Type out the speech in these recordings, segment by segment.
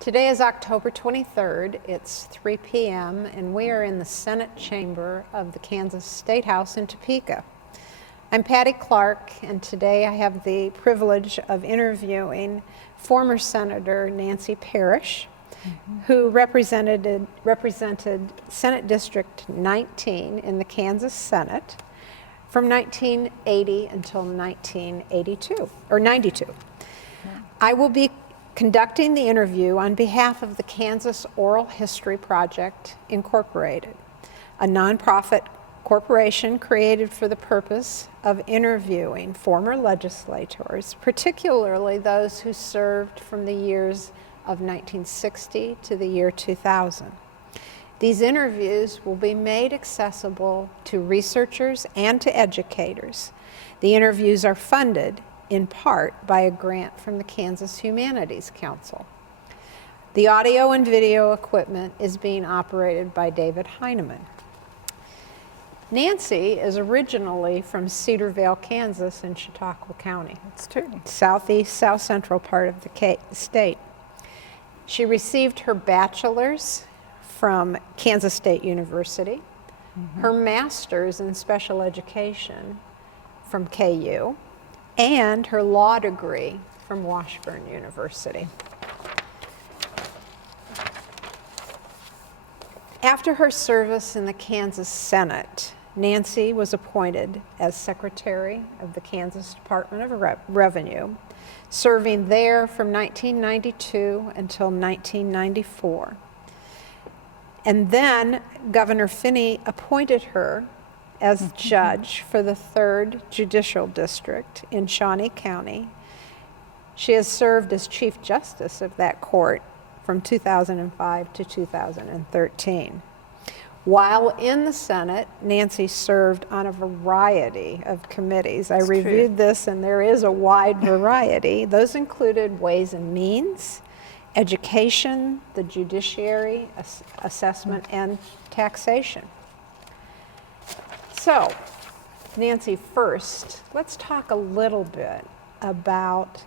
Today is October 23rd. It's 3 p.m. and we are in the Senate chamber of the Kansas State House in Topeka. I'm Patty Clark, and today I have the privilege of interviewing former Senator Nancy Parrish, who represented Senate District 19 in the Kansas Senate from 1980 until 1982, or 92. I will be conducting the interview on behalf of the Kansas Oral History Project, Incorporated, a nonprofit corporation created for the purpose of interviewing former legislators, particularly those who served from the years of 1960 to the year 2000. These interviews will be made accessible to researchers and to educators. The interviews are funded in part by a grant from the Kansas Humanities Council. The audio and video equipment is being operated by David Heineman. Nancy is originally from Cedarville, Kansas in Chautauqua County. That's true. Southeast, south central part of the state. She received her bachelor's from Kansas State University, her master's in special education from KU, and her law degree from Washburn University. After her service in the Kansas Senate, Nancy was appointed as Secretary of the Kansas Department of Revenue, serving there from 1992 until 1994. And then Governor Finney appointed her as judge for the 3rd Judicial District in Shawnee County. She has served as Chief Justice of that court from 2005 to 2013. While in the Senate, Nancy served on a variety of committees. I reviewed this, and there is a wide variety. Those included Ways and Means, Education, the Judiciary, Assessment, and Taxation. So, Nancy, first, let's talk a little bit about,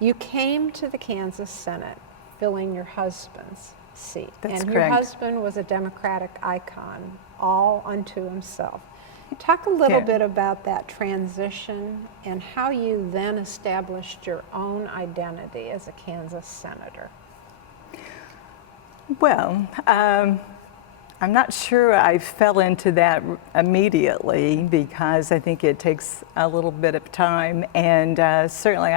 you came to the Kansas Senate filling your husband's seat. That's and correct. Your husband was a Democratic icon all unto himself. Talk a little bit about that transition and how you then established your own identity as a Kansas senator. Well, I'm not sure I fell into that immediately because I think it takes a little bit of time, and certainly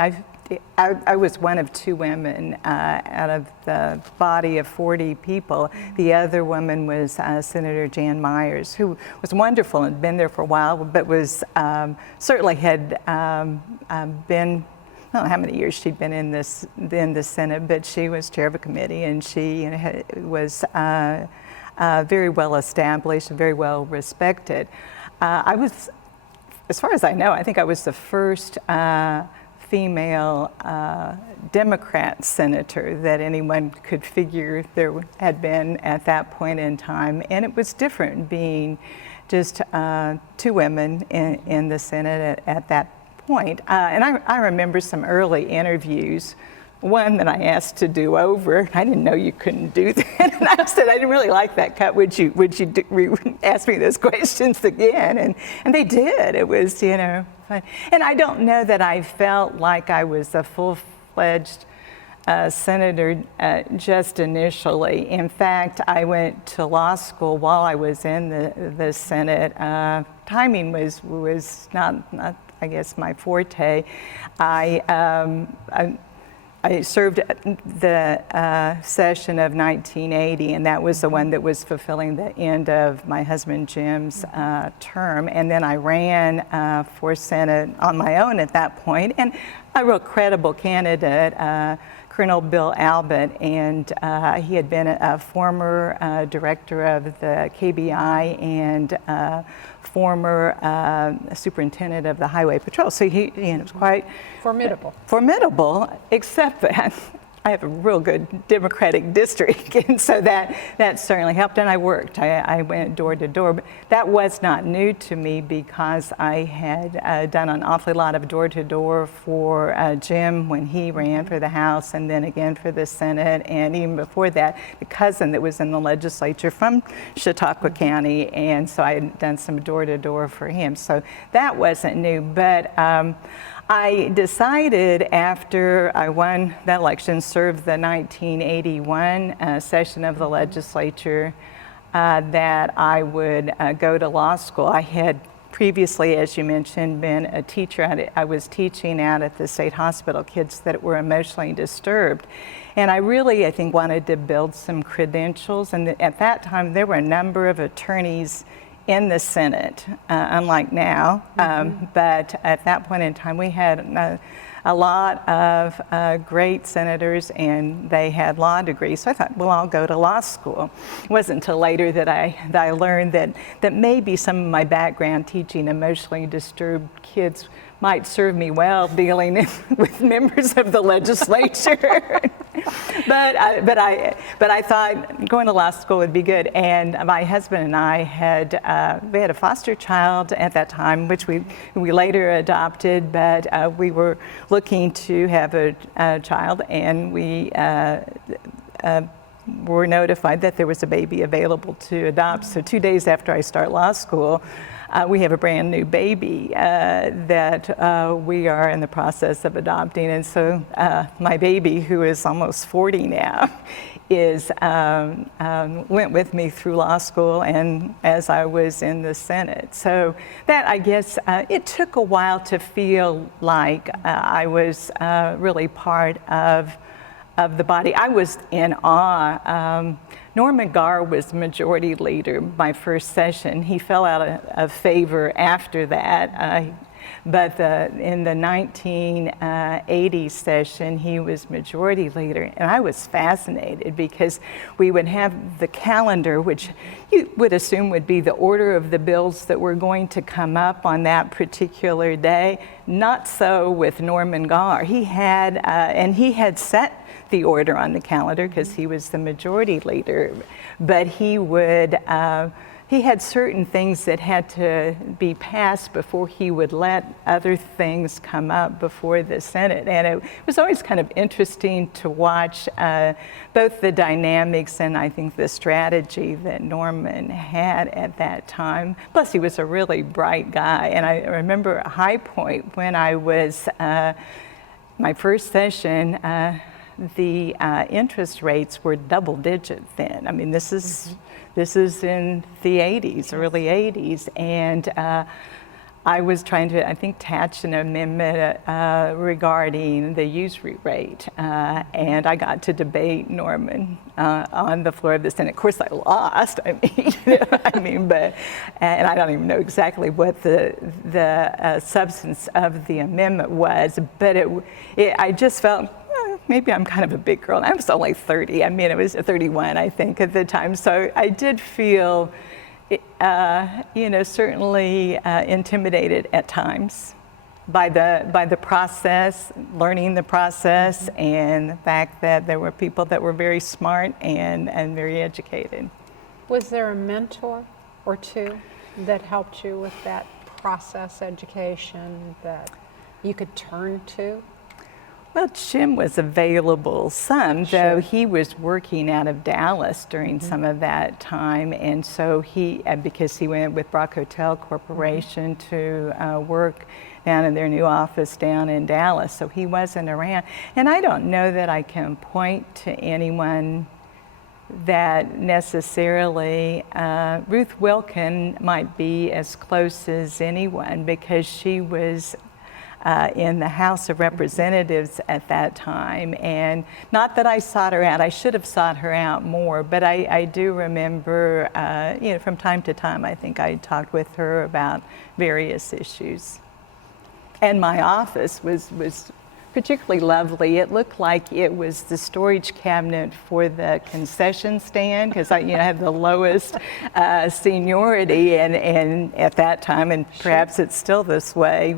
I was one of 2 women out of the body of 40 people. The other woman was Senator Jan Myers, who was wonderful and been there for a while, but was certainly had been, I don't know how many years she'd been in the Senate, but she was chair of a committee, and she was very well established, very well respected. I was, as far as I know, I think I was the first female Democrat senator that anyone could figure there had been at that point in time. And it was different being just 2 women in the Senate at that point. And I remember some early interviews, one that I asked to do over. I didn't know you couldn't do that. And I said, I didn't really like that cut. Would you ask me those questions again? And they did. It was, fun. And I don't know that I felt like I was a full-fledged senator just initially. In fact, I went to law school while I was in the Senate. Timing was not, I guess, my forte. I served the session of 1980, and that was the one that was fulfilling the end of my husband Jim's term. And then I ran for Senate on my own at that point, and a real credible candidate, Colonel Bill Albert, and he had been a former director of the KBI and former superintendent of the Highway Patrol. So he was quite formidable. Formidable, except that I have a real good Democratic district, and so that certainly helped. And I worked. I went door to door, but that was not new to me because I had done an awfully lot of door to door for Jim when he ran for the House, and then again for the Senate, and even before that, the cousin that was in the legislature from Chautauqua County, and so I had done some door to door for him. So that wasn't new, but I decided after I won the election, served the 1981 session of the legislature, that I would go to law school. I had previously, as you mentioned, been a teacher. I was teaching out at the state hospital kids that were emotionally disturbed. And I really, I think, wanted to build some credentials. And at that time, there were a number of attorneys in the Senate, unlike now. But at that point in time, we had a lot of great senators, and they had law degrees. So I thought, well, I'll go to law school. It wasn't until later that I learned that maybe some of my background teaching emotionally disturbed kids might serve me well dealing with members of the legislature. but I thought going to law school would be good. And my husband and I we had a foster child at that time, which we later adopted, but we were looking to have a child, and we were notified that there was a baby available to adopt. So 2 days after I start law school, we have a brand new baby that we are in the process of adopting. And so my baby, who is almost 40 now, went with me through law school and as I was in the Senate. So that, I guess, it took a while to feel like I was really part of the body. I was in awe. Norman Garr was majority leader my first session. He fell out of favor after that. But in the 1980 session, he was majority leader. And I was fascinated because we would have the calendar, which you would assume would be the order of the bills that were going to come up on that particular day. Not so with Norman Garr. He had set the order on the calendar because he was the majority leader, but he had certain things that had to be passed before he would let other things come up before the Senate. And it was always kind of interesting to watch both the dynamics and I think the strategy that Norman had at that time. Plus he was a really bright guy. And I remember a high point when I was, my first session, the interest rates were double digit then. I mean, this is in the 80s, early 80s, and I was trying to, I think, attach an amendment regarding the usury rate, and I got to debate Norman on the floor of the Senate. Of course, I lost. I mean, and I don't even know exactly what the substance of the amendment was, but I just felt, maybe I'm kind of a big girl. I was only 30. I mean, it was 31, I think, at the time. So I did feel, certainly intimidated at times by the process, learning the process, and the fact that there were people that were very smart and very educated. Was there a mentor or two that helped you with that process education that you could turn to? Well, Jim was available some, though he was working out of Dallas during some of that time, and so because he went with Brock Hotel Corporation to work down in their new office down in Dallas, so he wasn't around. And I don't know that I can point to anyone that necessarily, Ruth Wilkin might be as close as anyone because she was in the House of Representatives at that time, and not that I sought her out. I should have sought her out more, but I do remember, from time to time, I think I talked with her about various issues. And my office was particularly lovely. It looked like it was the storage cabinet for the concession stand because I had the lowest seniority, and at that time, and perhaps it's still this way,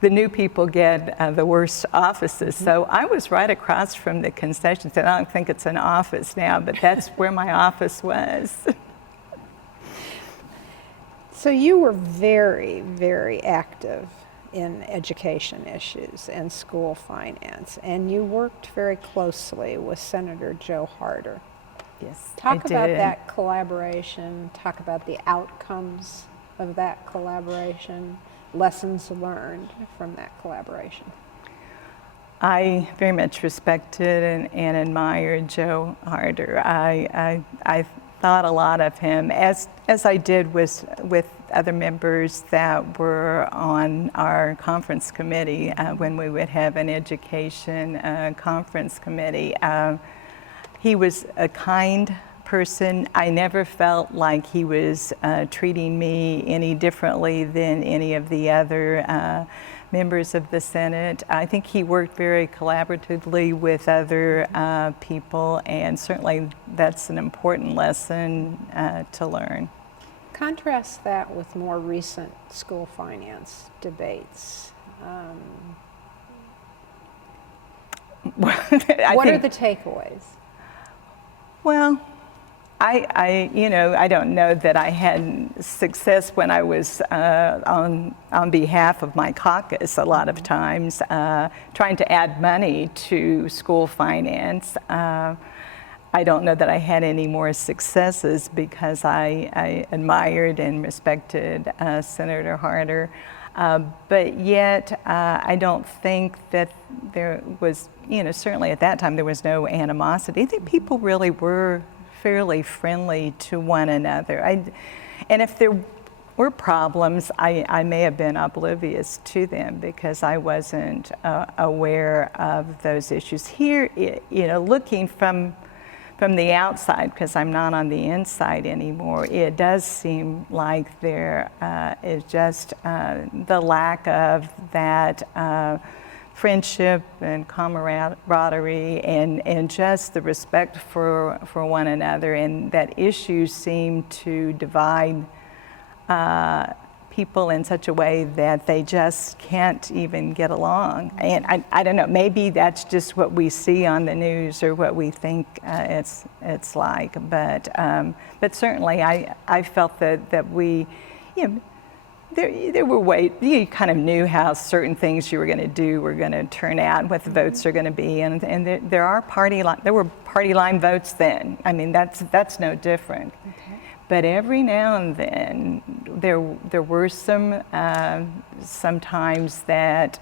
the new people get the worst offices. So I was right across from the concession stand. I don't think it's an office now, but that's where my office was. So you were very, very active in education issues and school finance, and you worked very closely with Senator Joe Harder. Yes, Talk I about did. that collaboration, talk about the outcomes of that collaboration, lessons learned from that collaboration. I very much respected and admired Joe Harder. I thought a lot of him, as I did with other members that were on our conference committee when we would have an education conference committee. He was a kind person. I never felt like he was treating me any differently than any of the other members of the Senate. I think he worked very collaboratively with other people, and certainly that's an important lesson to learn. Contrast that with more recent school finance debates. What are the takeaways? Well, I don't know that I had success when I was on behalf of my caucus a lot of times, trying to add money to school finance. I don't know that I had any more successes because I admired and respected Senator Harder. But yet, I don't think that there was, certainly at that time there was no animosity. I think people really were fairly friendly to one another. And if there were problems, I may have been oblivious to them because I wasn't aware of those issues. Here, looking from the outside, because I'm not on the inside anymore, it does seem like there is just the lack of that friendship and camaraderie and just the respect for one another, and that issues seem to divide people in such a way that they just can't even get along. And I don't know, maybe that's just what we see on the news or what we think it's like, but certainly I felt that we, there were ways, you kind of knew how certain things you were going to do were going to turn out, what the votes are going to be, and there were party line votes then. I mean, that's no different. Okay. But every now and then there were some times that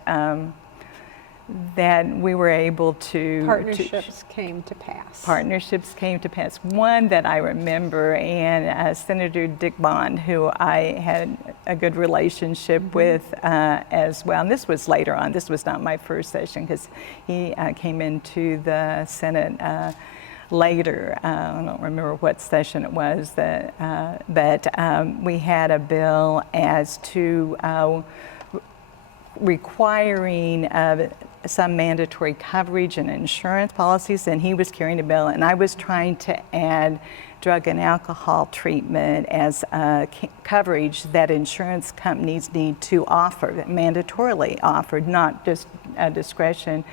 we were able to partnerships came to pass. Partnerships came to pass. One that I remember, and Senator Dick Bond, who I had a good relationship with as well. And this was later on. This was not my first session because he came into the Senate later. I don't remember what session it was, but we had a bill as to requiring some mandatory coverage and insurance policies, and he was carrying a bill, and I was trying to add drug and alcohol treatment as coverage that insurance companies need to offer, that mandatorily offered, not just discretion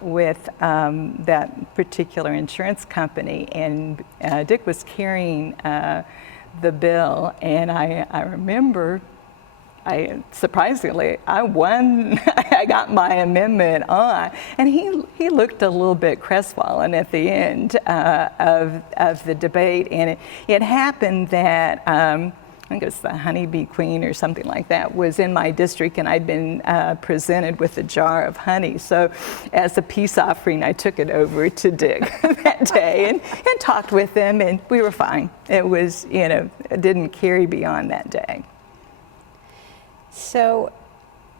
with that particular insurance company. And Dick was carrying the bill, and I remember surprisingly, I won. I got my amendment on, and he looked a little bit crestfallen at the end of the debate. And it happened that I think it was the Honeybee Queen or something like that was in my district, and I'd been presented with a jar of honey. So as a peace offering, I took it over to Dick that day and talked with him, and we were fine. It was, it didn't carry beyond that day. So,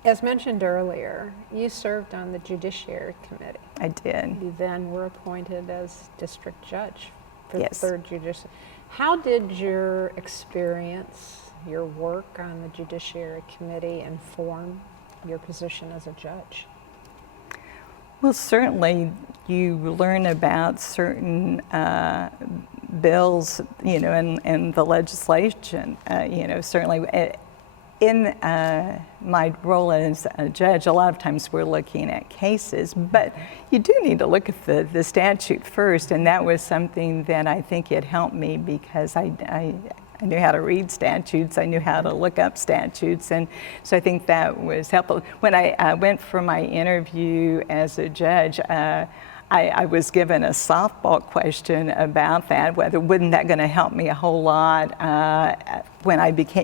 as mentioned earlier, you served on the Judiciary Committee. I did. You then were appointed as district judge for Yes. the 3rd Judicial. How did your experience, your work on the Judiciary Committee inform your position as a judge? Well, certainly you learn about certain bills, and the legislation, certainly in my role as a judge, a lot of times we're looking at cases, but you do need to look at the statute first, and that was something that I think it helped me because I knew how to read statutes, I knew how to look up statutes, and so I think that was helpful. When I went for my interview as a judge, I was given a softball question about that, wouldn't that going to help me a whole lot when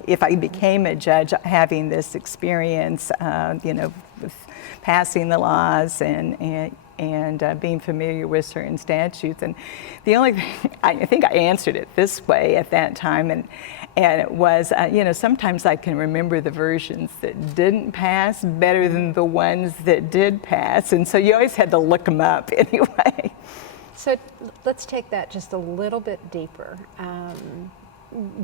if I became a judge, having this experience, with passing the laws and being familiar with certain statutes. And the only thing, I think I answered it this way at that time, and it was, sometimes I can remember the versions that didn't pass better than the ones that did pass, and so you always had to look them up anyway. So let's take that just a little bit deeper.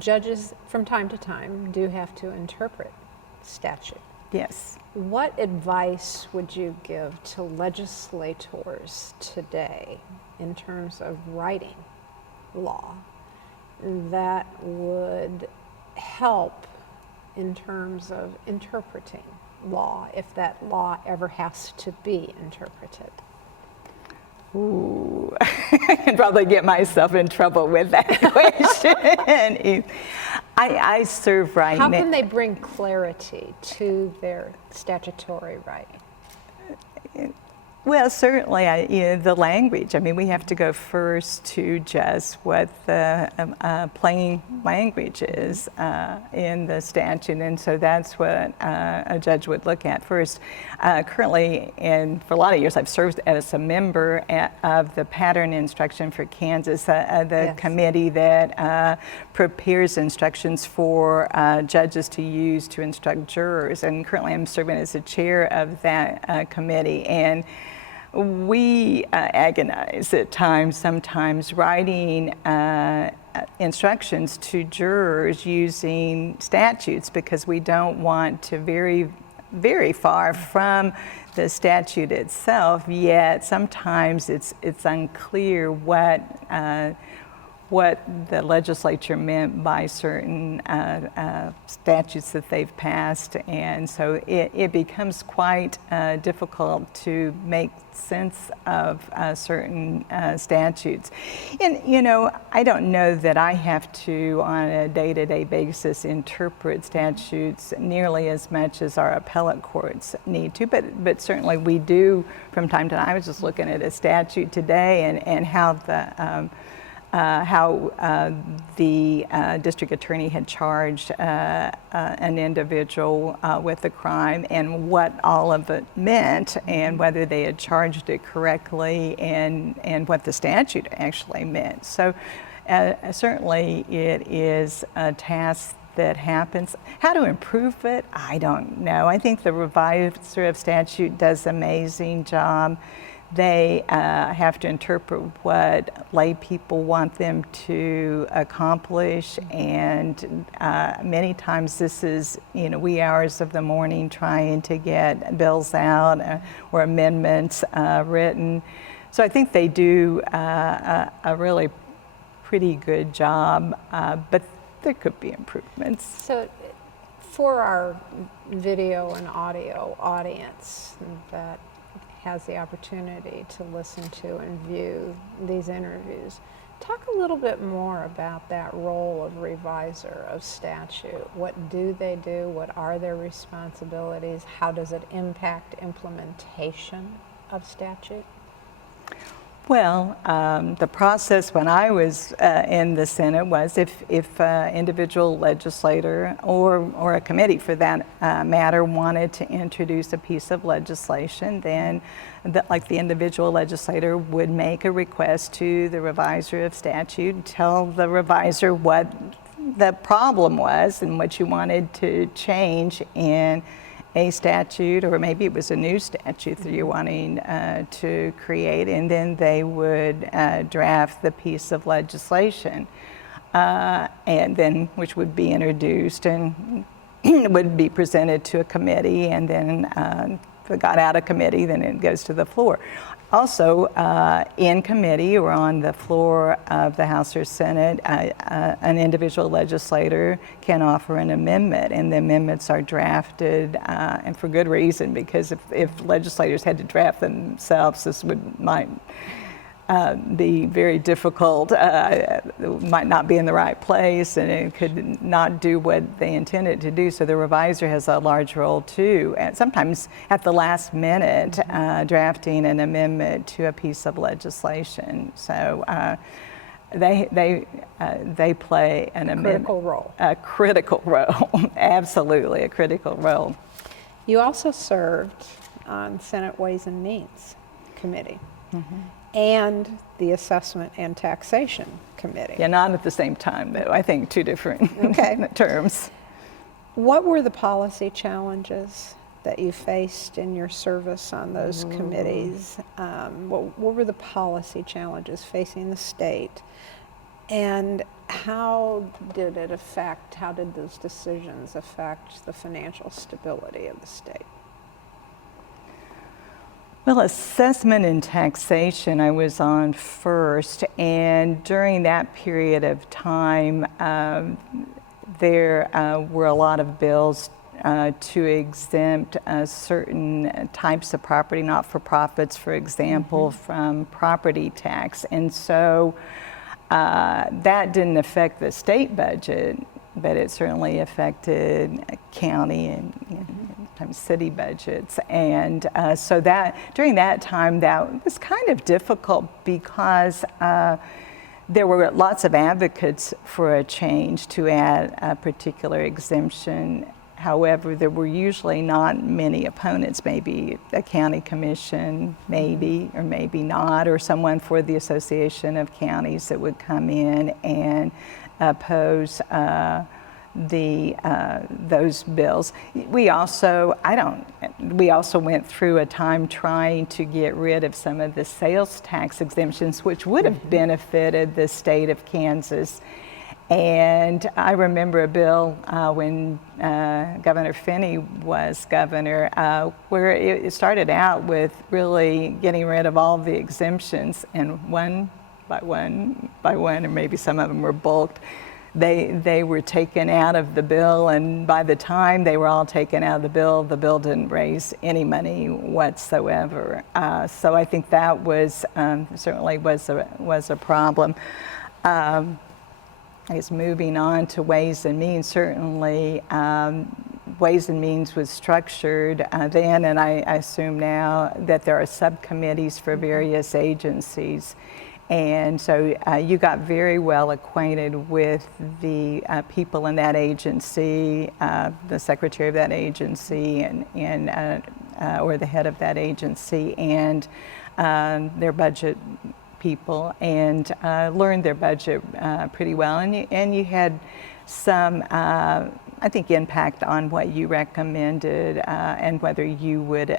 Judges, from time to time, do have to interpret statute. Yes. What advice would you give to legislators today in terms of writing law that would help in terms of interpreting law, if that law ever has to be interpreted? Ooh, I can probably get myself in trouble with that question. I serve right now. How can they bring clarity to their statutory writing? Well, certainly, the language. I mean, we have to go first to just what the plain language is in the statute, and so that's what a judge would look at first. Currently, and for a lot of years, I've served as a member of the Pattern Instruction for Kansas, the Yes. committee that prepares instructions for judges to use to instruct jurors, and currently I'm serving as the chair of that committee. And we agonize at times, sometimes writing instructions to jurors using statutes because we don't want to very far from the statute itself, yet sometimes it's unclear what the legislature meant by certain statutes that they've passed, and so it becomes quite difficult to make sense of certain statutes. And I don't know that I have to, on a day-to-day basis, interpret statutes nearly as much as our appellate courts need to, but certainly we do from time to time. I was just looking at a statute today and how the district attorney had charged an individual with a crime and what all of it meant and whether they had charged it correctly and what the statute actually meant. So certainly it is a task that happens. How to improve it, I don't know. I think the reviser of statute does an amazing job. They have to interpret what lay people want them to accomplish, and many times this is, wee hours of the morning trying to get bills out or amendments written. So I think they do a really pretty good job, but there could be improvements. So for our video and audio audience that has the opportunity to listen to and view these interviews, talk a little bit more about that role of reviser of statute. What do they do? What are their responsibilities? How does it impact implementation of statute? Well, the process when I was in the Senate was if individual legislator or a committee for that matter wanted to introduce a piece of legislation, then the individual legislator would make a request to the reviser of statute, tell the reviser what the problem was and what you wanted to change in a statute, or maybe it was a new statute that you're wanting to create, and then they would draft the piece of legislation, and then which would be introduced and would be presented to a committee, and then if it got out of committee, then it goes to the floor. Also, in committee or on the floor of the House or Senate, an individual legislator can offer an amendment, and the amendments are drafted, and for good reason, because if legislators had to draft themselves, this might be very difficult, might not be in the right place, and it could not do what they intended to do. So the reviser has a large role too, and sometimes at the last minute, drafting an amendment to a piece of legislation. So they play an Critical role. A critical role, absolutely a critical role. You also served on Senate Ways and Means Committee. And the Assessment and Taxation Committee. Yeah, not at the same time, though. I think two different terms. What were the policy challenges that you faced in your service on those committees? What were the policy challenges facing the state? And how did those decisions affect the financial stability of the state? Well, assessment and taxation I was on first, and during that period of time, there were a lot of bills to exempt certain types of property, not-for-profits, for example, from property tax. And so that didn't affect the state budget, but it certainly affected county and sometimes city budgets. And so that during that time, that was kind of difficult because there were lots of advocates for a change to add a particular exemption. However, there were usually not many opponents, maybe a county commission, maybe, or maybe not, or someone for the Association of Counties that would come in and oppose those bills. We also went through a time trying to get rid of some of the sales tax exemptions, which would have benefited the state of Kansas. And I remember a bill when Governor Finney was governor, where it started out with really getting rid of all the exemptions, and one by one, or maybe some of them were bulked, they were taken out of the bill, and by the time they were all taken out of the bill didn't raise any money whatsoever. So I think that was certainly was a problem. I guess moving on to Ways and Means, certainly Ways and Means was structured then, and I assume now, that there are subcommittees for various agencies. And so you got very well acquainted with the people in that agency, the secretary of that agency, and or the head of that agency, and their budget people, and learned their budget pretty well. And you had some, I think, impact on what you recommended and whether you would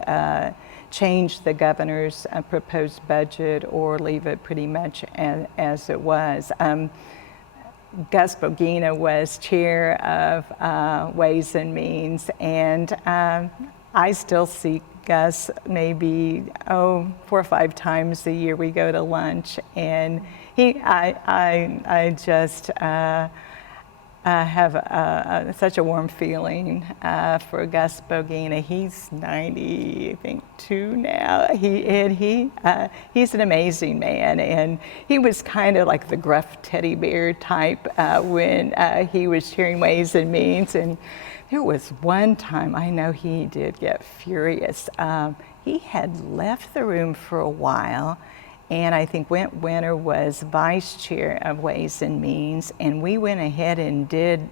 change the governor's proposed budget or leave it pretty much as it was. Gus Bogina was chair of Ways and Means, and I still see Gus maybe 4 or 5 times a year. We go to lunch, and I just have such a warm feeling for Gus Bogina. He's 92 now. He's an amazing man, and he was kind of like the gruff teddy bear type when he was chairing Ways and Means. And there was one time I know he did get furious. He had left the room for a while, and I think Winter was vice chair of Ways and Means, and we went ahead and did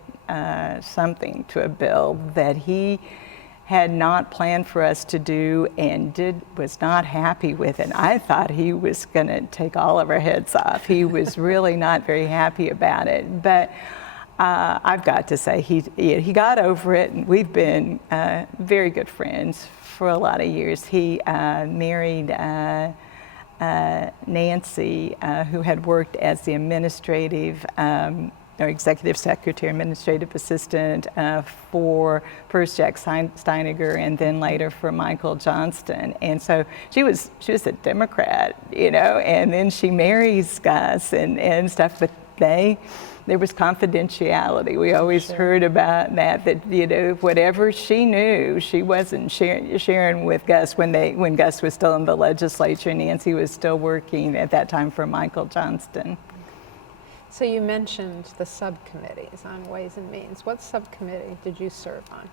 something to a bill that he had not planned for us to do and was not happy with it. I thought he was going to take all of our heads off. He was really not very happy about it. But I've got to say, he got over it, and we've been very good friends for a lot of years. He married Nancy, who had worked as the administrative executive secretary, administrative assistant for first Jack Steiniger and then later for Michael Johnston. And so she was a Democrat, and then she marries Gus and stuff, but there was confidentiality. We always heard about that whatever she knew, she wasn't sharing with Gus when Gus was still in the legislature. Nancy was still working at that time for Michael Johnston. So you mentioned the subcommittees on Ways and Means. What subcommittee did you serve on?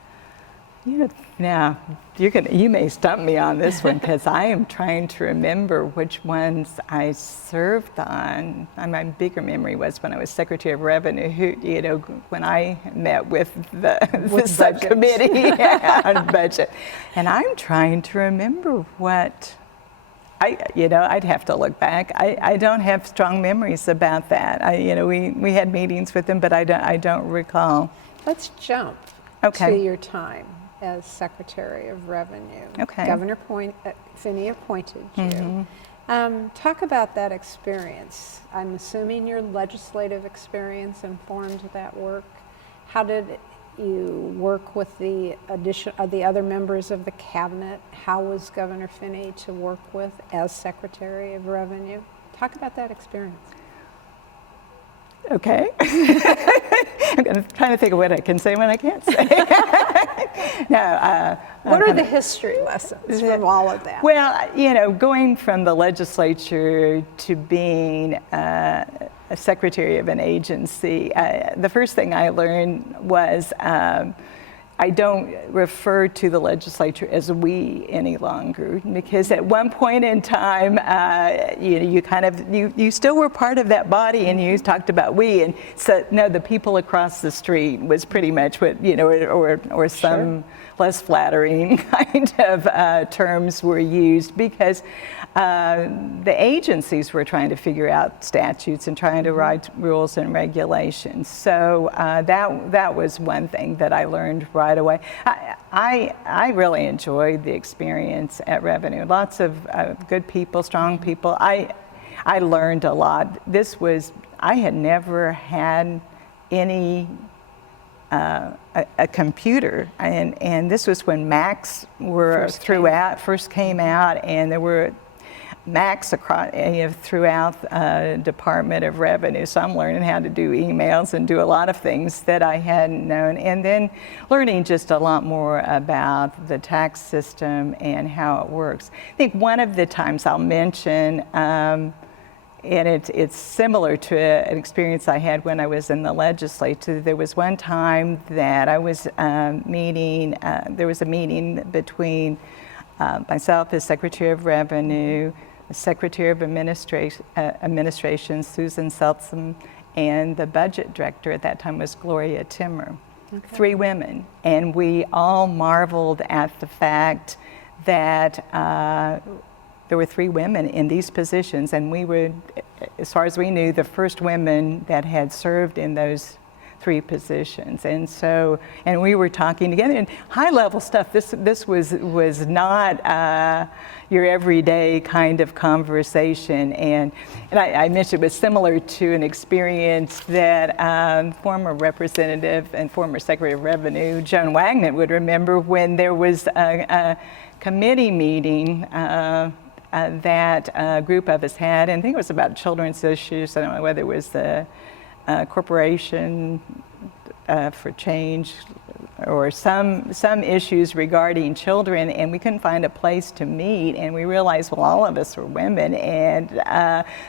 Now, you may stump me on this one because I am trying to remember which ones I served on. My bigger memory was when I was Secretary of Revenue, when I met with the subcommittee on budget. And I'm trying to remember what, I'd have to look back. I don't have strong memories about that. We had meetings with them, but I don't recall. Let's jump to your time as Secretary of Revenue. Okay. Governor Finney appointed you. Talk about that experience. I'm assuming your legislative experience informed that work. How did you work with the other members of the cabinet? How was Governor Finney to work with as Secretary of Revenue? Talk about that experience. Okay. I'm trying to think of what I can say when I can't say. What are the history lessons from all of that? Well, going from the legislature to being a secretary of an agency, the first thing I learned was I don't refer to the legislature as we any longer, because at one point in time, you still were part of that body, and you talked about we, and so no, the people across the street was pretty much what or some less flattering kind of terms were used, because the agencies were trying to figure out statutes and trying to write rules and regulations. So that was one thing that I learned right away. I really enjoyed the experience at Revenue. Lots of good people, strong people. I learned a lot. I had never had any a computer, and this was when Macs first came out, and there were Macs across throughout Department of Revenue. So I'm learning how to do emails and do a lot of things that I hadn't known, and then learning just a lot more about the tax system and how it works. I think one of the times I'll mention, and it's similar to an experience I had when I was in the legislature. There was one time that I was there was a meeting between myself as Secretary of Revenue, the Secretary of Administration, Susan Seltsam, and the budget director at that time was Gloria Timmer. Okay. 3 women, and we all marveled at the fact that there were 3 women in these positions, and we were, as far as we knew, the first women that had served in those 3 positions. And so, and we were talking together, and high-level stuff. This was not your everyday kind of conversation. And I mentioned it was similar to an experience that former Representative and former Secretary of Revenue Joan Wagner would remember, when there was a committee meeting that a group of us had, and I think it was about children's issues. I don't know whether it was the Corporation for Change or some issues regarding children, and we couldn't find a place to meet, and we realized, well, all of us were women, and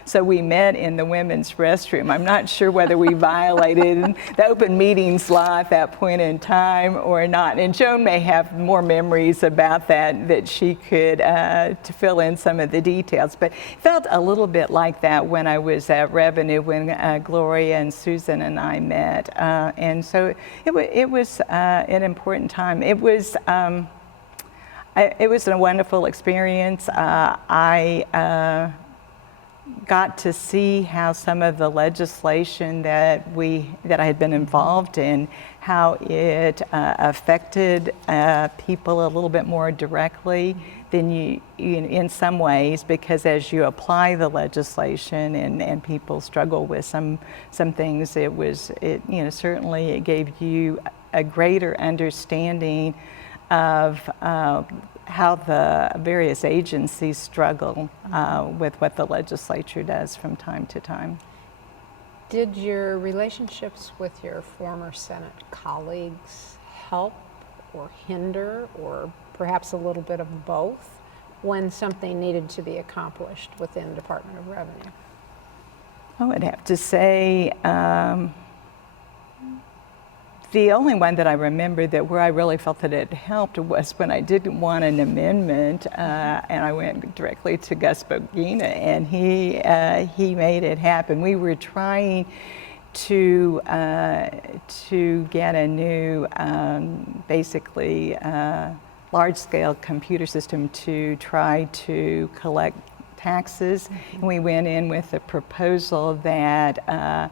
so we met in the women's restroom. I'm not sure whether we violated the open meetings law at that point in time or not, and Joan may have more memories about that she could to fill in some of the details, but it felt a little bit like that when I was at Revenue, when Gloria and Susan and I met, and so it was an important time. It was a wonderful experience. I got to see how some of the legislation that I had been involved in, how it affected people a little bit more directly than in some ways, because as you apply the legislation and people struggle with some things, certainly it gave you a greater understanding of how the various agencies struggle with what the legislature does from time to time. Did your relationships with your former Senate colleagues help or hinder, or perhaps a little bit of both, when something needed to be accomplished within Department of Revenue? I would have to say the only one that I remember that where I really felt that it helped was when I didn't want an amendment, and I went directly to Gus Bogina, and he made it happen. We were trying to get a new, basically large-scale computer system to try to collect taxes. And we went in with a proposal that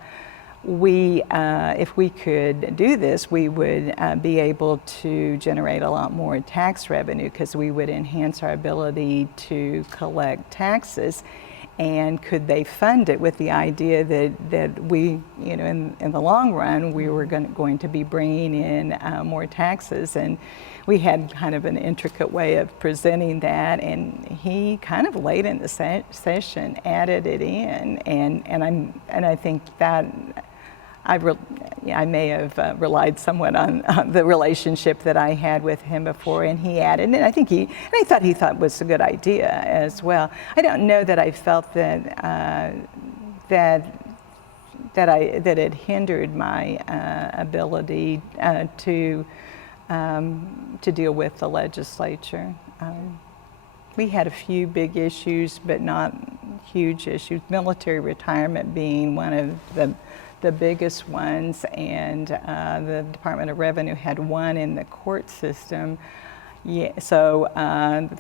if we could do this, we would be able to generate a lot more tax revenue, because we would enhance our ability to collect taxes. And could they fund it with the idea that we, in the long run, we were going to be bringing in more taxes. And we had kind of an intricate way of presenting that, and he kind of late in the session added it in, and I think that I may have relied somewhat on the relationship that I had with him before, and he added, and I thought he thought it was a good idea as well. I don't know that I felt that it hindered my ability to deal with the legislature. We had a few big issues, but not huge issues. Military retirement being one of the biggest ones, and the Department of Revenue had one in the court system. Yeah, so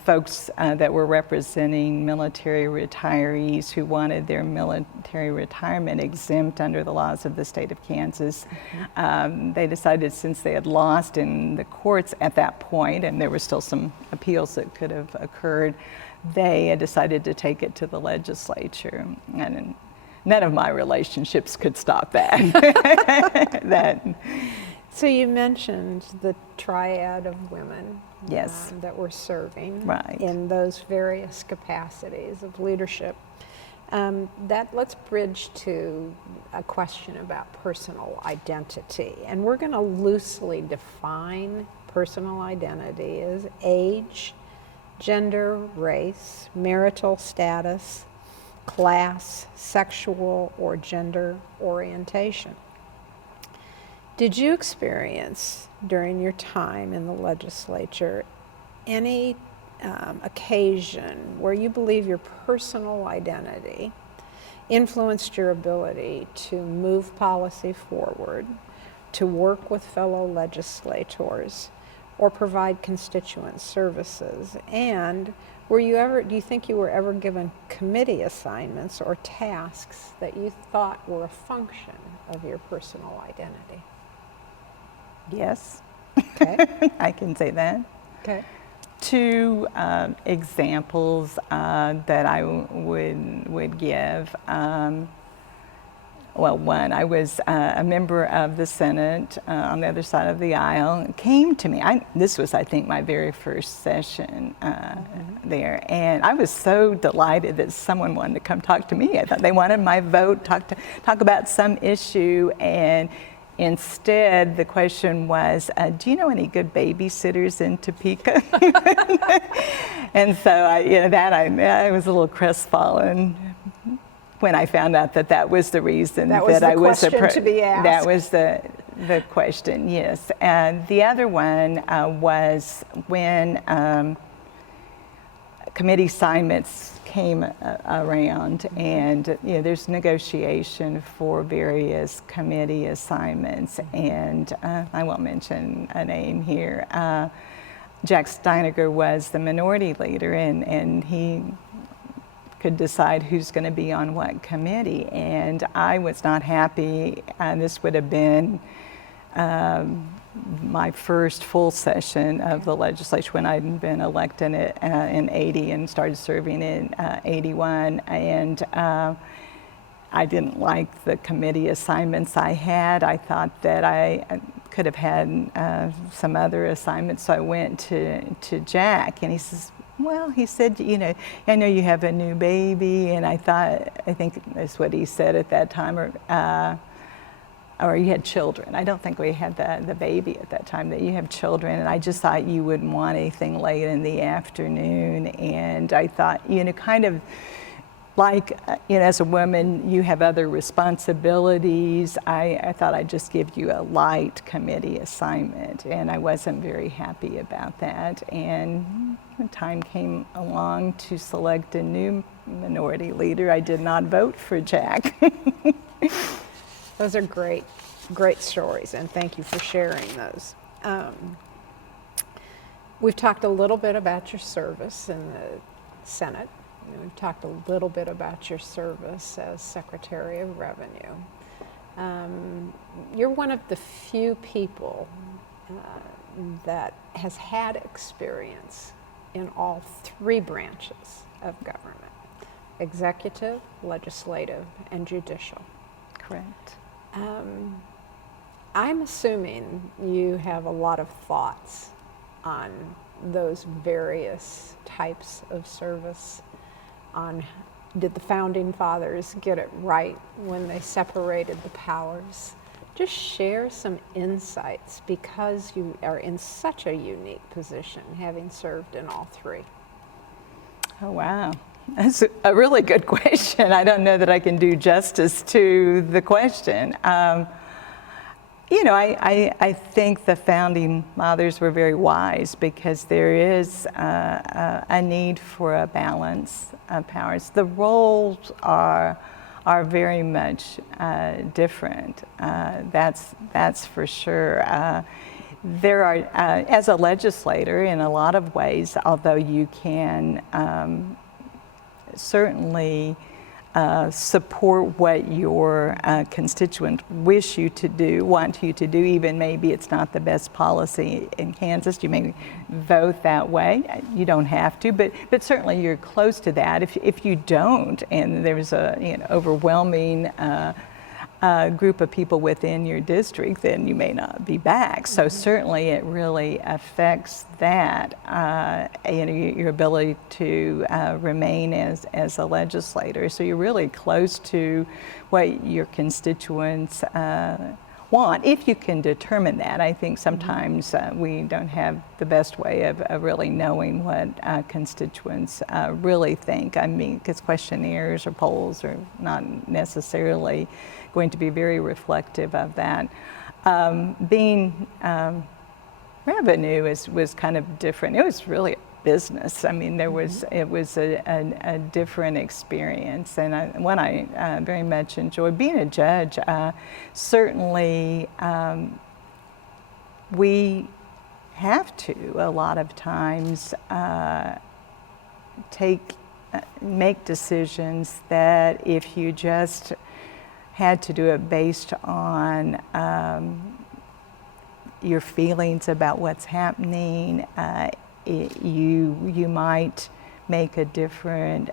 folks that were representing military retirees who wanted their military retirement exempt under the laws of the state of Kansas, they decided, since they had lost in the courts at that point, and there were still some appeals that could have occurred, they had decided to take it to the legislature. And none of my relationships could stop that. So you mentioned the triad of women, yes, that were serving, right, in those various capacities of leadership. Let's bridge to a question about personal identity. And we're going to loosely define personal identity as age, gender, race, marital status, class, sexual or gender orientation. Did you experience during your time in the legislature any occasion where you believe your personal identity influenced your ability to move policy forward, to work with fellow legislators, or provide constituent services? And do you think you were ever given committee assignments or tasks that you thought were a function of your personal identity? Yes. Okay. I can say that. Okay. Two examples that I would give. Well, one, I was a member of the Senate on the other side of the aisle. It came to me, this was, I think, my very first session there, and I was so delighted that someone wanted to come talk to me. I thought they wanted my vote, talk about some issue, and instead the question was, do you know any good babysitters in Topeka? And so I was a little crestfallen when I found out that was the reason that I was the question to be asked. That was the question, yes. And the other one was when committee assignments came around, and there's negotiation for various committee assignments, and I won't mention a name here. Jack Steiniger was the minority leader, and he could decide who's going to be on what committee. And I was not happy. This would have been my first full session of the legislature when I'd been elected in 80 and started serving in 81. And I didn't like the committee assignments I had. I thought that I could have had some other assignments, so I went to Jack, and he says, well, he said, you know, I know you have a new baby, and I think that's what he said at that time, or you had children. I don't think we had the baby at that time, that you have children, and I just thought you wouldn't want anything late in the afternoon. And I thought, you know, kind of like, you know, as a woman, you have other responsibilities. I thought I'd just give you a light committee assignment, and I wasn't very happy about that. And when time came along to select a new minority leader, I did not vote for Jack. Those are great, great stories, and thank you for sharing those. We've talked a little bit about your service in the Senate. We've talked a little bit about your service as Secretary of Revenue. You're one of the few people that has had experience in all three branches of government: executive, legislative, and judicial. Correct. I'm assuming you have a lot of thoughts on those various types of service, on did the Founding Fathers get it right when they separated the powers? Just share some insights, because you are in such a unique position, having served in all three. Oh, wow. That's a really good question. I don't know that I can do justice to the question. You know, I think the Founding Fathers were very wise, because there is a need for a balance of powers. The roles are very much different. That's for sure. There are, as a legislator, in a lot of ways, although you can certainly support what your constituents wish you to do, want you to do, even maybe it's not the best policy in Kansas. You may vote that way. You don't have to, but certainly you're close to that. If you don't, and there's a overwhelming group of people within your district, then you may not be back. So certainly it really affects that, your ability to remain as a legislator. So you're really close to what your constituents want, if you can determine that. I think sometimes we don't have the best way of really knowing what constituents really think. I mean, because questionnaires or polls are not necessarily going to be very reflective of that. Being revenue was kind of different. It was really a business. I mean, it was a different experience, and one I very much enjoyed. Being a judge, certainly we have to a lot of times make decisions that if you just had to do it based on your feelings about what's happening, you might make a different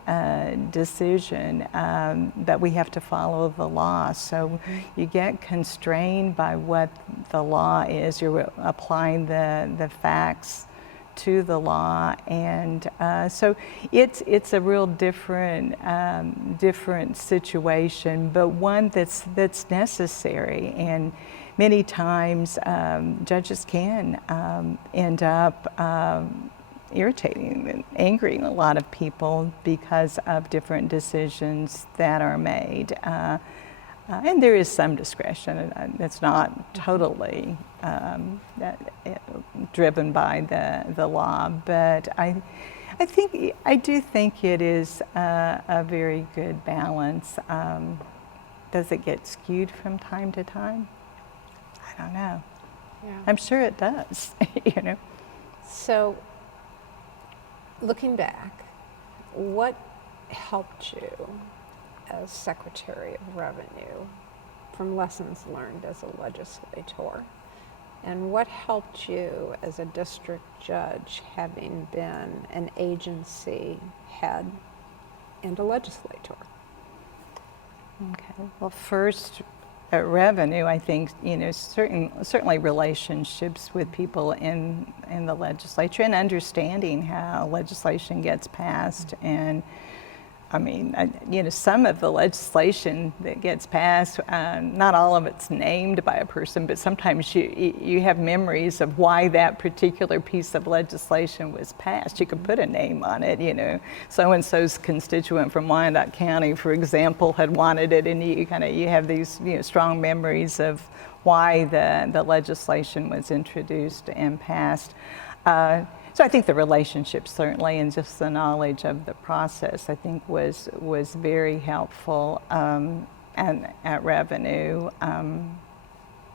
decision, but we have to follow the law. So you get constrained by what the law is. You're applying the facts to the law, and so it's a real different situation, but one that's necessary. And many times judges can end up irritating and angering a lot of people because of different decisions that are made. And there is some discretion. It's not totally driven by the law, but I do think it is a very good balance. Does it get skewed from time to time? I don't know. Yeah. I'm sure it does. You know. So, looking back, what helped you as Secretary of Revenue from lessons learned as a legislator? And what helped you as a district judge, having been an agency head and a legislator? Okay. Well, first, revenue, I think, certainly relationships with people in the legislature and understanding how legislation gets passed. And I mean, some of the legislation that gets passed, not all of it's named by a person, but sometimes you have memories of why that particular piece of legislation was passed. You could put a name on it, so-and-so's constituent from Wyandotte County, for example, had wanted it, and you have these strong memories of why the legislation was introduced and passed. So I think the relationship certainly, and just the knowledge of the process, I think was very helpful. And at Revenue,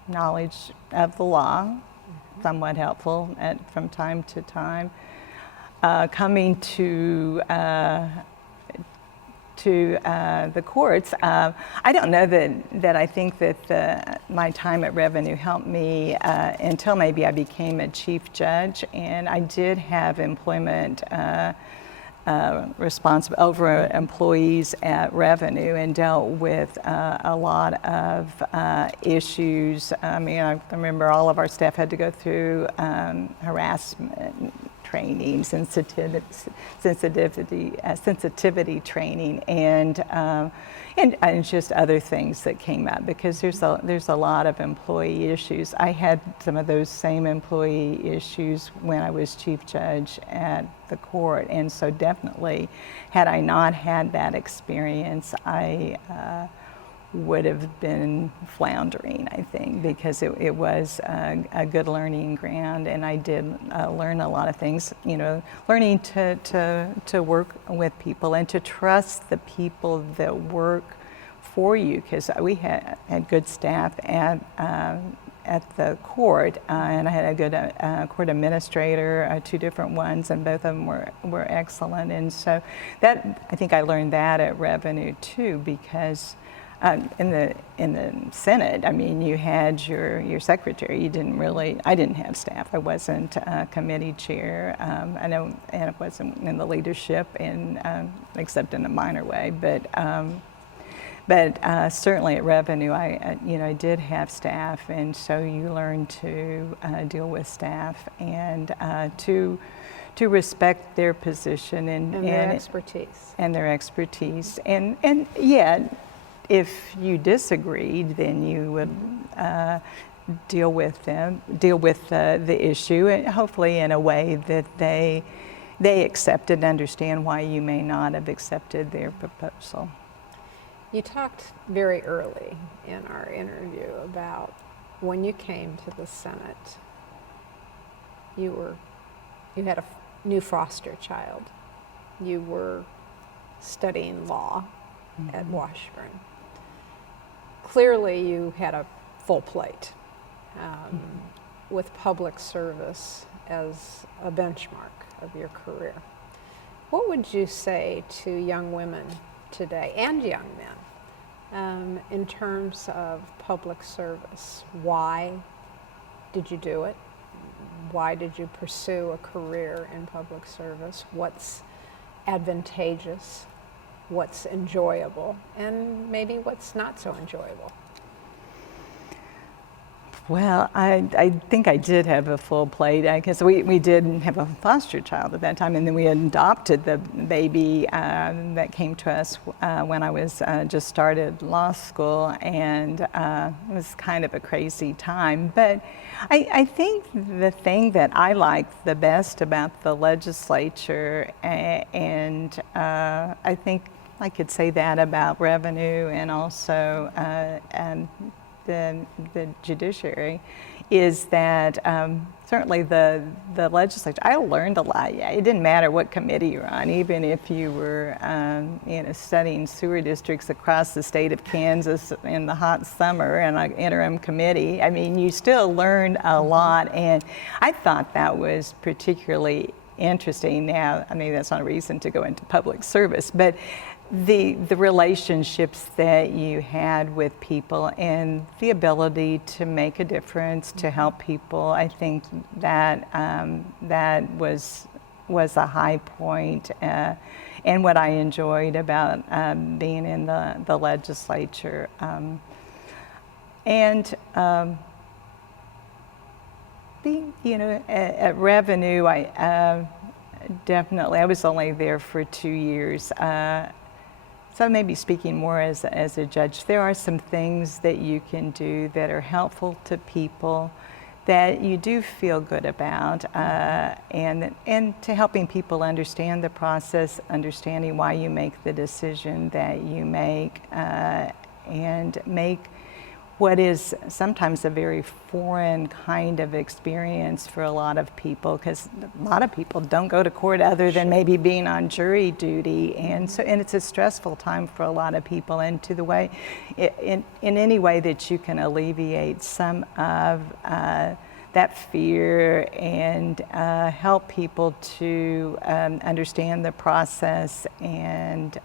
knowledge of the law, somewhat helpful from time to time. Coming to the courts, I don't know that I think that my time at Revenue helped me until maybe I became a chief judge, and I did have employment responsibility over employees at Revenue and dealt with a lot of issues. I mean, I remember all of our staff had to go through harassment training, sensitivity training, and just other things that came up, because there's a lot of employee issues. I had some of those same employee issues when I was chief judge at the court, and so definitely, had I not had that experience, I would have been floundering, I think, because it was a good learning ground, and I did learn a lot of things, learning to work with people and to trust the people that work for you, because we had good staff at the court, and I had a good court administrator, two different ones, and both of them were excellent. And so that, I think I learned that at Revenue too, because in the Senate, I mean, you had your secretary. I didn't have staff. I wasn't a committee chair. I know, and I wasn't in the leadership, except in a minor way. But certainly at Revenue, I did have staff, and so you learn to deal with staff and to respect their position and their expertise. And their expertise, and yeah. If you disagreed, then you would deal with the issue, and hopefully in a way that they accept and understand why you may not have accepted their proposal. You talked very early in our interview about when you came to the Senate, you had a new foster child. You were studying law at Washburn. Clearly, you had a full plate with public service as a benchmark of your career. What would you say to young women today, and young men, in terms of public service? Why did you do it? Why did you pursue a career in public service? What's advantageous? What's enjoyable, and maybe what's not so enjoyable? Well, I think I did have a full plate, because we did have a foster child at that time, and then we adopted the baby that came to us when I was just started law school, and it was kind of a crazy time. But I think the thing that I liked the best about the legislature, and I think I could say that about Revenue and also the judiciary, is that certainly the legislature, I learned a lot. Yeah, it didn't matter what committee you're on, even if you were studying sewer districts across the state of Kansas in the hot summer and an interim committee. I mean, you still learned a lot, and I thought that was particularly interesting. Now, I mean, that's not a reason to go into public service, but the relationships that you had with people and the ability to make a difference, to help people, I think that that was a high point, and what I enjoyed about being in the legislature. Being, at Revenue, I was only there for 2 years. So maybe speaking more as a judge, there are some things that you can do that are helpful to people that you do feel good about, and to helping people understand the process, understanding why you make the decision that you make, and make what is sometimes a very foreign kind of experience for a lot of people, because a lot of people don't go to court other than maybe being on jury duty, and it's a stressful time for a lot of people. And to the way, in any way that you can alleviate some of that fear and help people to understand the process and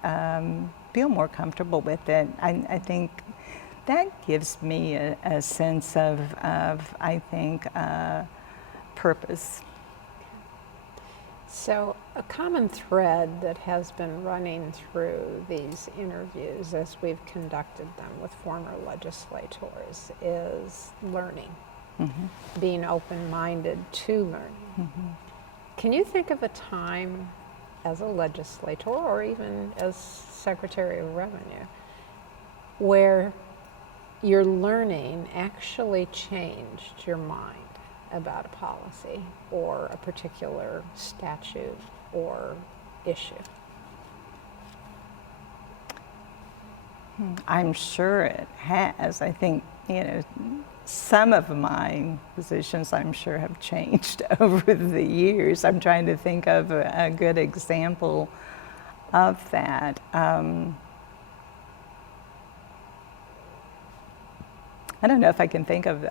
feel more comfortable with it, I think that gives me a sense of I think, purpose. So a common thread that has been running through these interviews as we've conducted them with former legislators is learning, being open-minded to learning. Can you think of a time as a legislator or even as Secretary of Revenue where your learning actually changed your mind about a policy or a particular statute or issue? I'm sure it has. I think, some of my positions, I'm sure, have changed over the years. I'm trying to think of a good example of that. I don't know if I can think of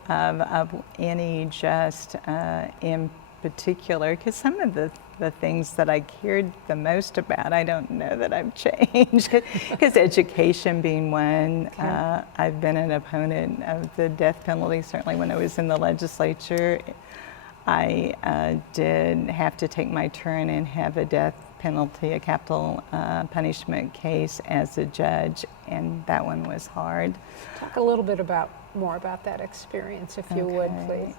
any just in particular, because some of the things that I cared the most about, I don't know that I've changed. Because education being one, okay. I've been an opponent of the death penalty. Certainly when I was in the legislature, I did have to take my turn and have a death penalty, a capital punishment case as a judge, and that one was hard. Talk a little bit more about that experience, if you would, please.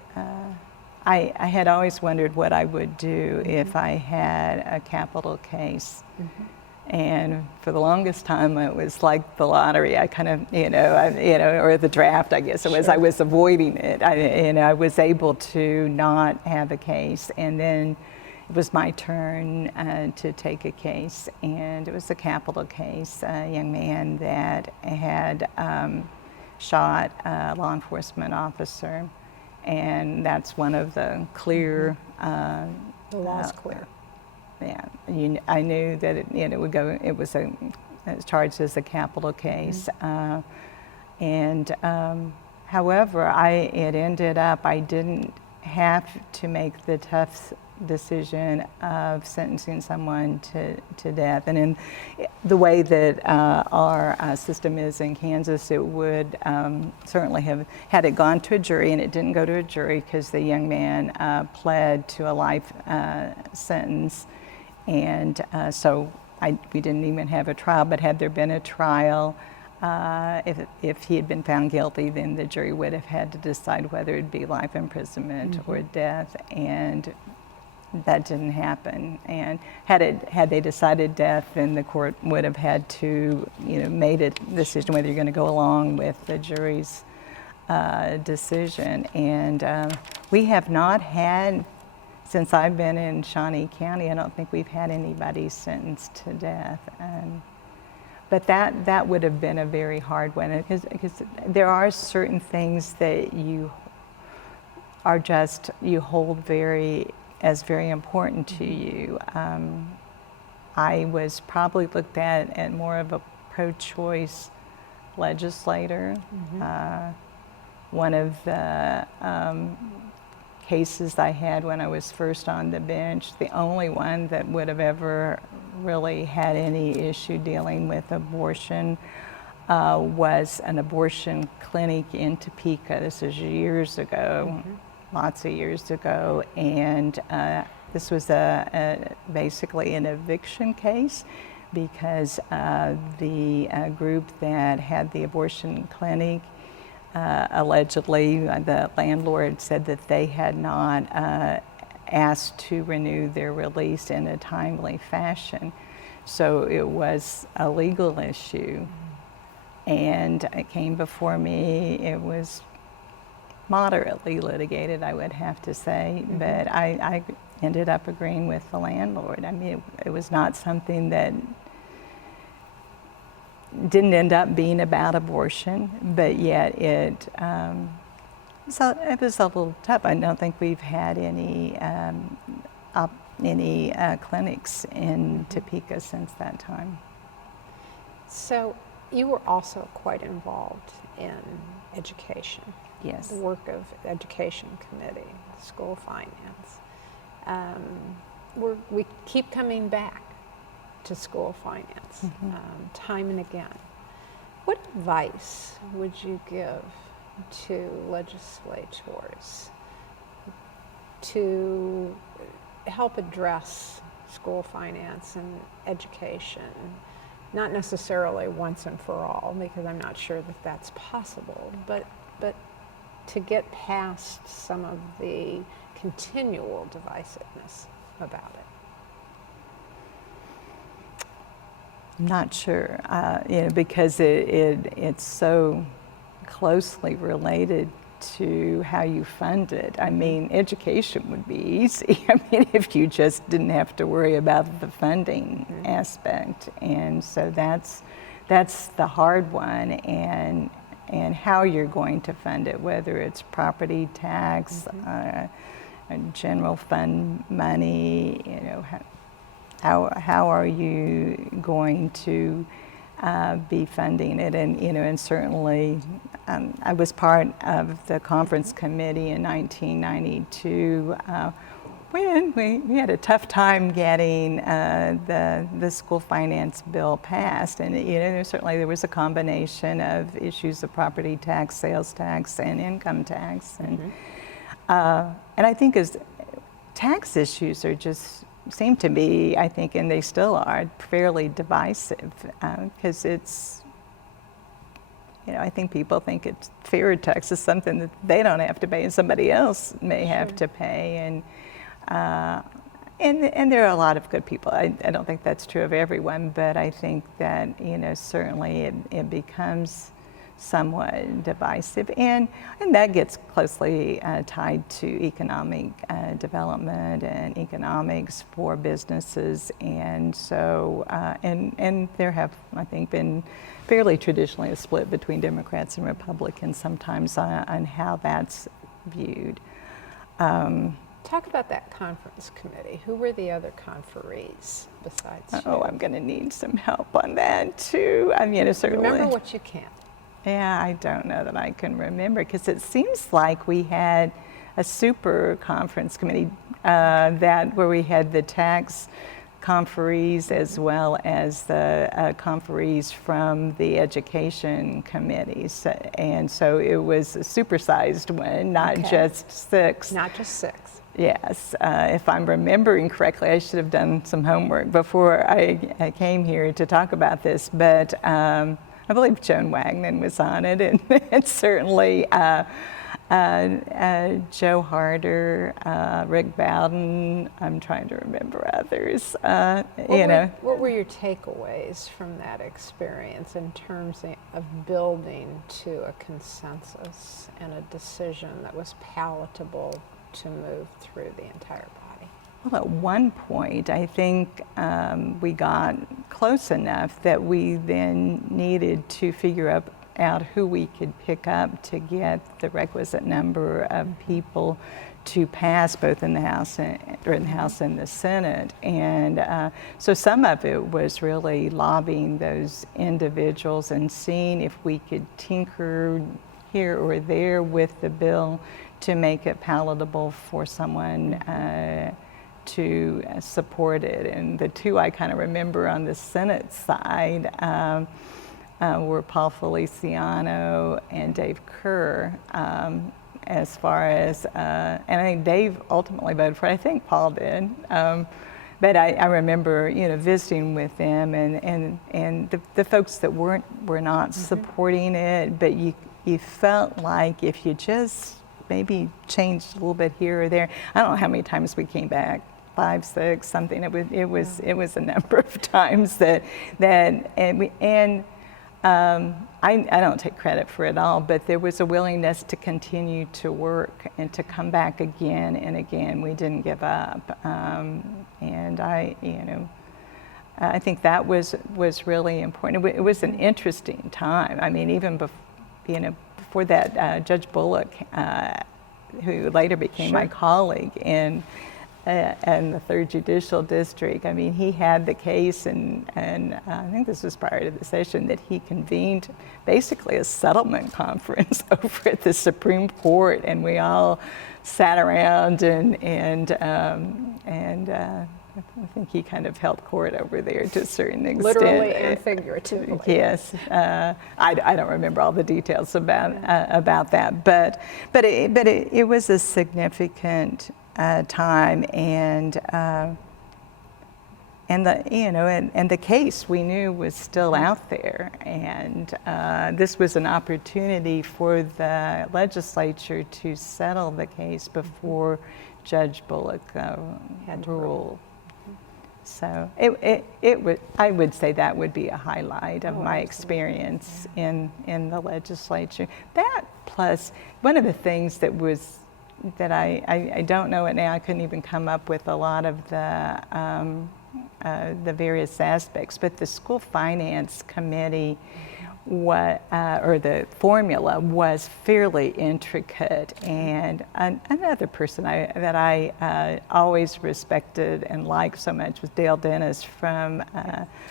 I had always wondered what I would do if I had a capital case. And for the longest time, it was like the lottery. I kind of, or the draft, I guess it was. Sure. I was avoiding it. I was able to not have a case, and then it was my turn to take a case, and it was a capital case. A young man that had shot a law enforcement officer, and that's one of the clear. The law's clear. Yeah, I knew that it would go. It was charged as a capital case, however, it ended up I didn't have to make the tough decision of sentencing someone to death. And in the way that our system is in Kansas, it would certainly have, had it gone to a jury, and it didn't go to a jury because the young man pled to a life sentence. And so we didn't even have a trial, but had there been a trial, if he had been found guilty, then the jury would have had to decide whether it'd be life imprisonment or death, and that didn't happen. And had they decided death, then the court would have had to, made a decision whether you're going to go along with the jury's decision. And we have not had, since I've been in Shawnee County, I don't think we've had anybody sentenced to death. But that would have been a very hard one, because there are certain things that you hold as very important to you. I was probably looked at more of a pro-choice legislator. One of the cases I had when I was first on the bench. The only one that would have ever really had any issue dealing with abortion was an abortion clinic in Topeka. This is years ago, lots of years ago, and this was basically an eviction case because the group that had the abortion clinic allegedly, the landlord said that they had not asked to renew their release in a timely fashion. So it was a legal issue, and it came before me. It was moderately litigated, I would have to say, but I ended up agreeing with the landlord. I mean, it was not something that didn't end up being about abortion, but yet it was a little tough. I don't think we've had any clinics in Topeka since that time. So you were also quite involved in education. Yes. The work of education committee, school finance. We keep coming back to school finance time and again. What advice would you give to legislators to help address school finance and education? Not necessarily once and for all, because I'm not sure that that's possible, but to get past some of the continual divisiveness about it. I'm not sure, because it's so closely related to how you fund it. I mean, education would be easy. I mean, if you just didn't have to worry about the funding aspect, and so that's the hard one, and how you're going to fund it, whether it's property tax, general fund money, how are you going to be funding it? And certainly I was part of the conference committee in 1992 when we had a tough time getting the school finance bill passed, and certainly there was a combination of issues of property tax, sales tax, and income tax, and I think as tax issues are just seem to be, I think, and they still are, fairly divisive, because it's, I think people think it's fair tax is something that they don't have to pay and somebody else may have to pay, and there are a lot of good people. I don't think that's true of everyone, but I think that, certainly it becomes somewhat divisive, and that gets closely tied to economic development and economics for businesses, and so and there have, I think, been fairly traditionally a split between Democrats and Republicans sometimes on how that's viewed. Talk about that conference committee. Who were the other conferees besides you? Oh, I'm going to need some help on that too. I mean, certainly. Remember what you can. Yeah, I don't know that I can remember, because it seems like we had a super conference committee where we had the tax conferees as well as the conferees from the education committees, and so it was a supersized one, not just six. Not just six. Yes, if I'm remembering correctly, I should have done some homework before I came here to talk about this, but I believe Joan Wagner was on it, and certainly Joe Harder, Rick Bowden. I'm trying to remember others. What were your takeaways from that experience in terms of building to a consensus and a decision that was palatable to move through the entire body? Well, at one point, I think we got close enough that we then needed to figure out who we could pick up to get the requisite number of people to pass both in the House and the Senate. And so some of it was really lobbying those individuals and seeing if we could tinker here or there with the bill to make it palatable for someone to support it. And the two I kind of remember on the Senate side were Paul Feliciano and Dave Kerr. As far as, and I think Dave ultimately voted for it. I think Paul did. But I remember, visiting with them and the folks that were not supporting it, but you felt like if you just maybe changed a little bit here or there. I don't know how many times we came back, 5, 6, something. It was a number of times I don't take credit for it all, but there was a willingness to continue to work and to come back again and again. We didn't give up, and I think that was really important. It was an interesting time. I mean, even before that, Judge Bullock, who later became my colleague in the 3rd Judicial District. I mean, he had the case, and I think this was prior to the session, that he convened basically a settlement conference over at the Supreme Court, and we all sat around and I think he kind of held court over there to a certain extent. Literally and figuratively. Yes, I don't remember all the details about that, but it was a significant time, and the case we knew was still out there, and this was an opportunity for the legislature to settle the case before Judge Bullock had ruled. So I would say that would be a highlight of my experience in the legislature. That plus one of the things that I don't know it now. I couldn't even come up with a lot of the various aspects, but the school finance committee, or the formula was fairly intricate, and another person that I always respected and liked so much was Dale Dennis from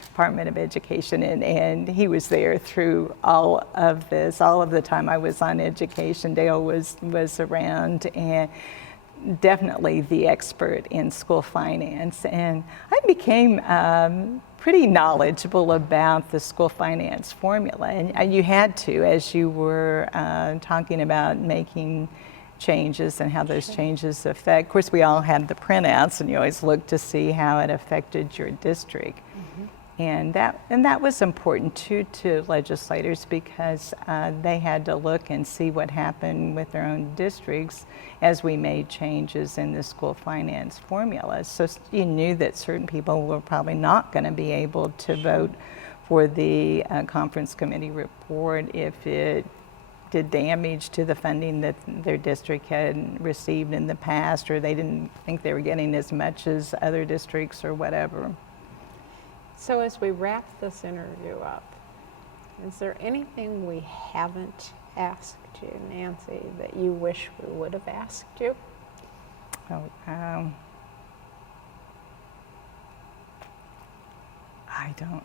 Department of Education, and he was there through all of this. All of the time I was on education, Dale was around, and definitely the expert in school finance, and I became pretty knowledgeable about the school finance formula, and you had to, as you were talking about making changes and how those changes affect. Of course, we all had the printouts, and you always looked to see how it affected your district. And that was important too to legislators, because they had to look and see what happened with their own districts as we made changes in the school finance formula. So you knew that certain people were probably not going to be able to vote for the conference committee report if it did damage to the funding that their district had received in the past, or they didn't think they were getting as much as other districts or whatever. So as we wrap this interview up, is there anything we haven't asked you, Nancy, that you wish we would have asked you? I don't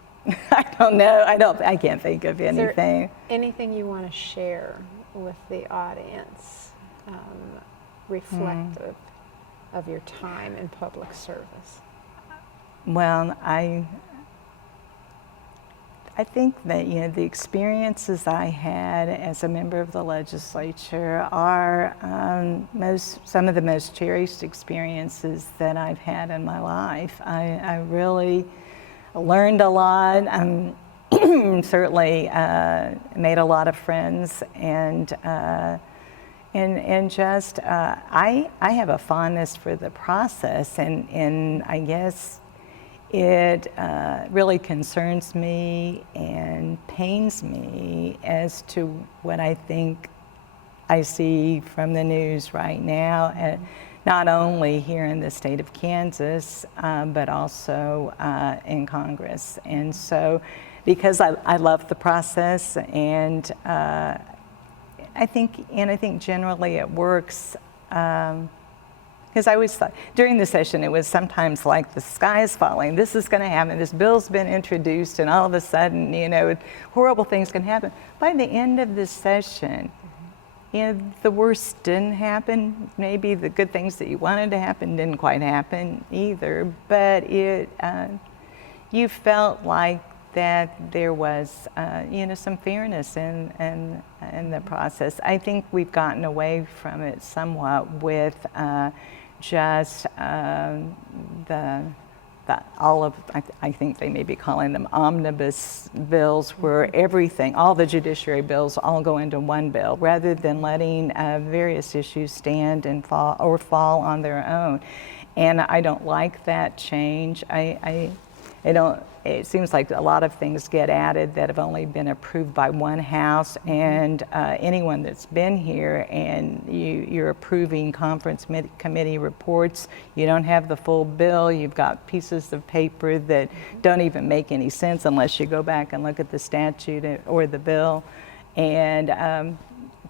know. I can't think of anything. Is there anything you want to share with the audience, reflective of your time in public service? Well, I think that the experiences I had as a member of the legislature are some of the most cherished experiences that I've had in my life. I really learned a lot. Certainly made a lot of friends, and just I have a fondness for the process, and I guess it really concerns me and pains me as to what I think I see from the news right now, not only here in the state of Kansas, but also in Congress. And so, because I love the process, and I think generally it works. Because I always thought, during the session, it was sometimes like the sky is falling, this is going to happen, this bill's been introduced, and all of a sudden, horrible things can happen. By the end of the session, the worst didn't happen. Maybe the good things that you wanted to happen didn't quite happen either, but you felt like that there was, some fairness in the process. I think we've gotten away from it somewhat with just I think they may be calling them omnibus bills, where everything, all the judiciary bills all go into one bill, rather than letting various issues stand and fall on their own. And I don't like that change. It seems like a lot of things get added that have only been approved by one house, and anyone that's been here and you're approving conference committee reports, you don't have the full bill, you've got pieces of paper that don't even make any sense unless you go back and look at the statute or the bill. And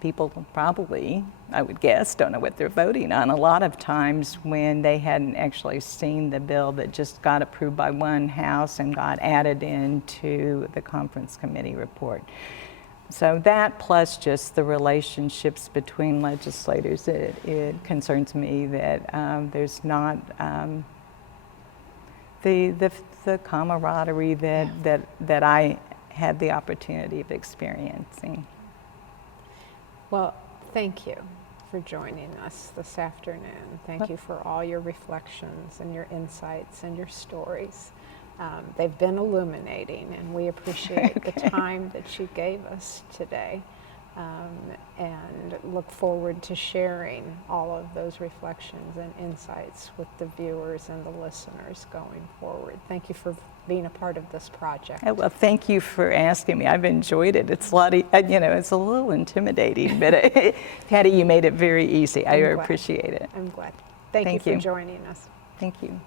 people probably, I would guess, don't know what they're voting on a lot of times when they hadn't actually seen the bill that just got approved by one house and got added into the conference committee report. So that, plus just the relationships between legislators, it concerns me that there's not the camaraderie that I had the opportunity of experiencing. Well, thank you for joining us this afternoon. Thank you for all your reflections and your insights and your stories. They've been illuminating, and we appreciate the time that you gave us today, and look forward to sharing all of those reflections and insights with the viewers and the listeners going forward. Thank you for being a part of this project. Well, thank you for asking me. I've enjoyed it. It's a lot, it's a little intimidating, but Patty, you made it very easy. I appreciate it. I'm glad. Thank you for joining us. Thank you.